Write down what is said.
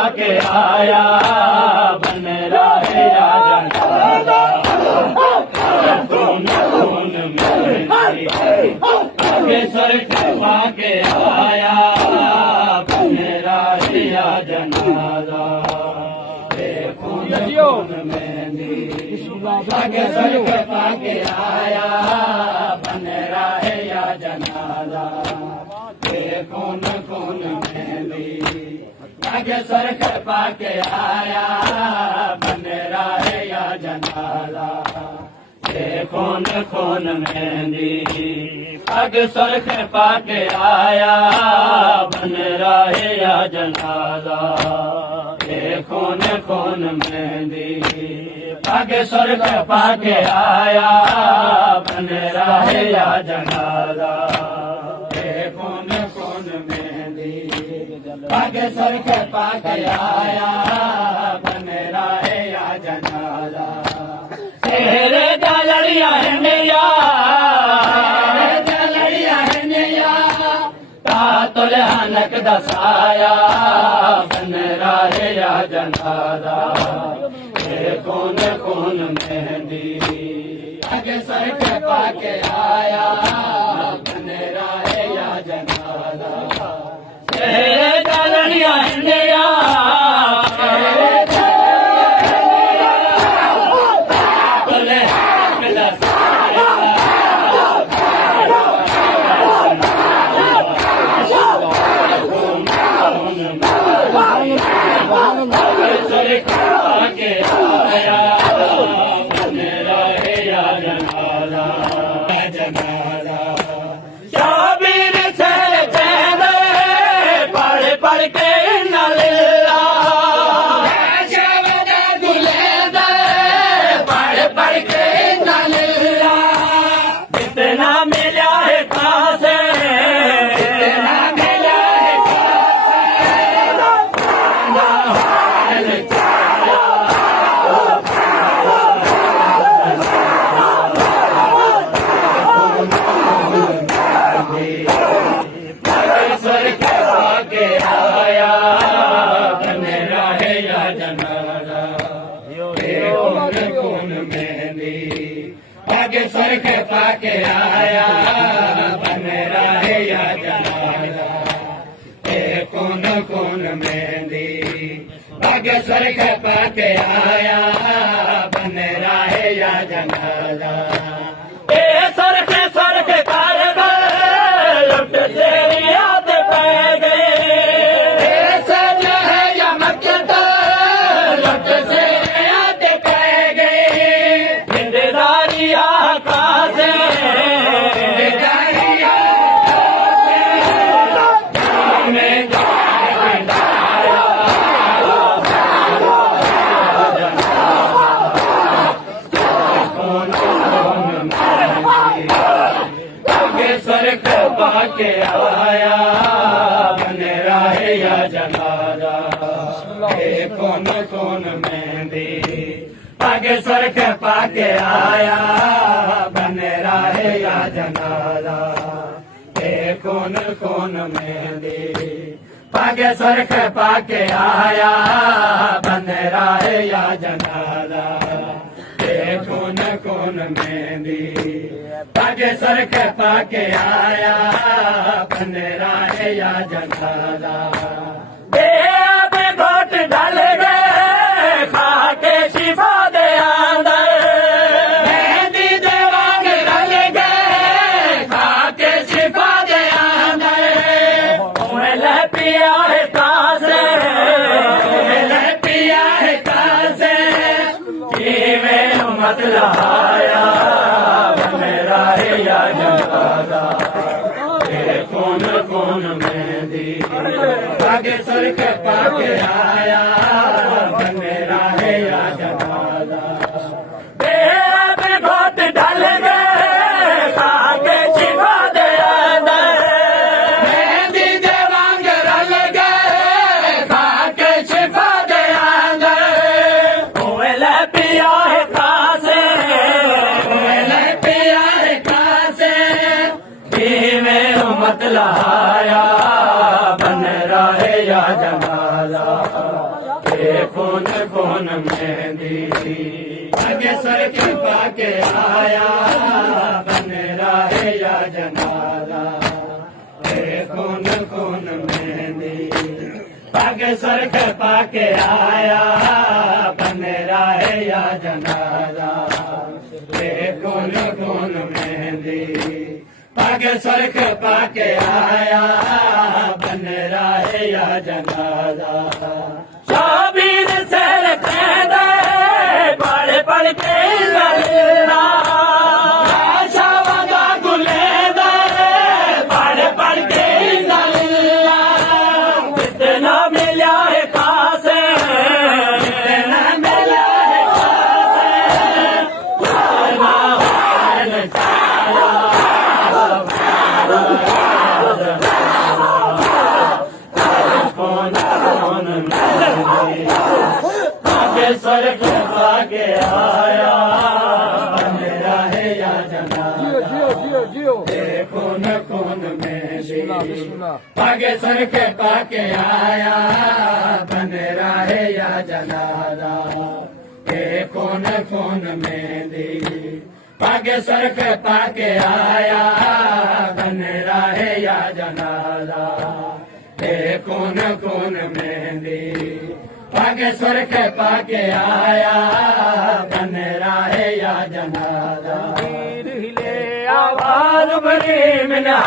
पाके आया बन रहे या जनाजा खून खून मेहंदी आगे सुर्ख पाके आया बन रहे या जनाजा खून खून मेहंदी आगे सुर्ख पाके आया बन रहे या जनाजा खून खून मेहंदी आगे सुर्ख पाके आया बन रहे या जनाजा खून खून मेहंदी आगे सुर्ख पाके आया बन रहे या जनाजा खून खून मेहंदी आगे सुर्ख पाके आया बन रहे या जनाजा खून खून मेहंदी आगे सुर्ख पाके आया बन रहे या जनाजा तेरे जलड़िया हिंदिया तातुल हनक दसाया बन रहे या जनाजा खून खून मेहंदी आगे सुर्ख पाके आया बन रहे या जनाजा तेरे जलड़िया हिंदिया सुर्ख पाके आया बन रहे या जनाजा शाबीर से चैन पढ़ पढ़ के न लिल्ला शब्द दुलेद पढ़ पढ़ के न लिल्ला जितना मिला है पास सुर्ख पाके आया बन रहे या जनाजा खून खून मेहंदी आगे सुर्ख पाके आया बन रहे या जनाजा खून खून मेहंदी आगे सुर्ख पाके आया बन रहे या जनाजा सुर्ख सुर्ख कर लुट से याद पै गए सज है यमकत लुट से याद पै गए जिंददारी आका से सुर्ख पाके आया बन रहे या जनाजा खून खून मेहंदी आगे सुर्ख पाके आया बन रहे या जनाजा खून खून मेहंदी आगे सुर्ख पाके आया बन रहे या जनाजा खून खून मेहंदी आगे सुर्ख पाके आया बन रहे या जनाजा अब घोट डाल गए खाके शिफा दे अंदर मेहंदी देवांग डाल गए खाके शिफा दे अंदर पिया है कासे पिया है कासे मत लाया बन रहे या जनाजा खून खून मेहंदी आगे सुर्ख पाके आया बन रहे या जनाजा घोट ढल गए खाके शिफा दे अंदर मेहंदी देवांग रल गए खाके शिफा दे अंदर पिया है मत लाया बन रहे या जनाजा कौन कौन मेहंदी आगे सर के पाके आया बन रहे या जनाजा कौन कौन मेहंदी आगे सर के पाके आया बन रहे या जनाजा कौन कौन मेहंदी आगे सर के पाके आया बन रहे या जनाजा शाबीर सर कैदा पढ़ पढ़ के ललना शावगा गुलेदा पढ़ पढ़ के ललना कितना मिला है खासे कितना मिला है खासे सर के पाके आया मेरा है या जनाजा कौन कौन में आगे सर के पाके आया बन रहे या जनाजा कौन कौन मेहंदी आगे सर के पाके आया बन रहे या जनाजा कौन कौन मेहंदी आगे सर के पाके आया बन रहे या जनाजा आवाज बड़ी मिला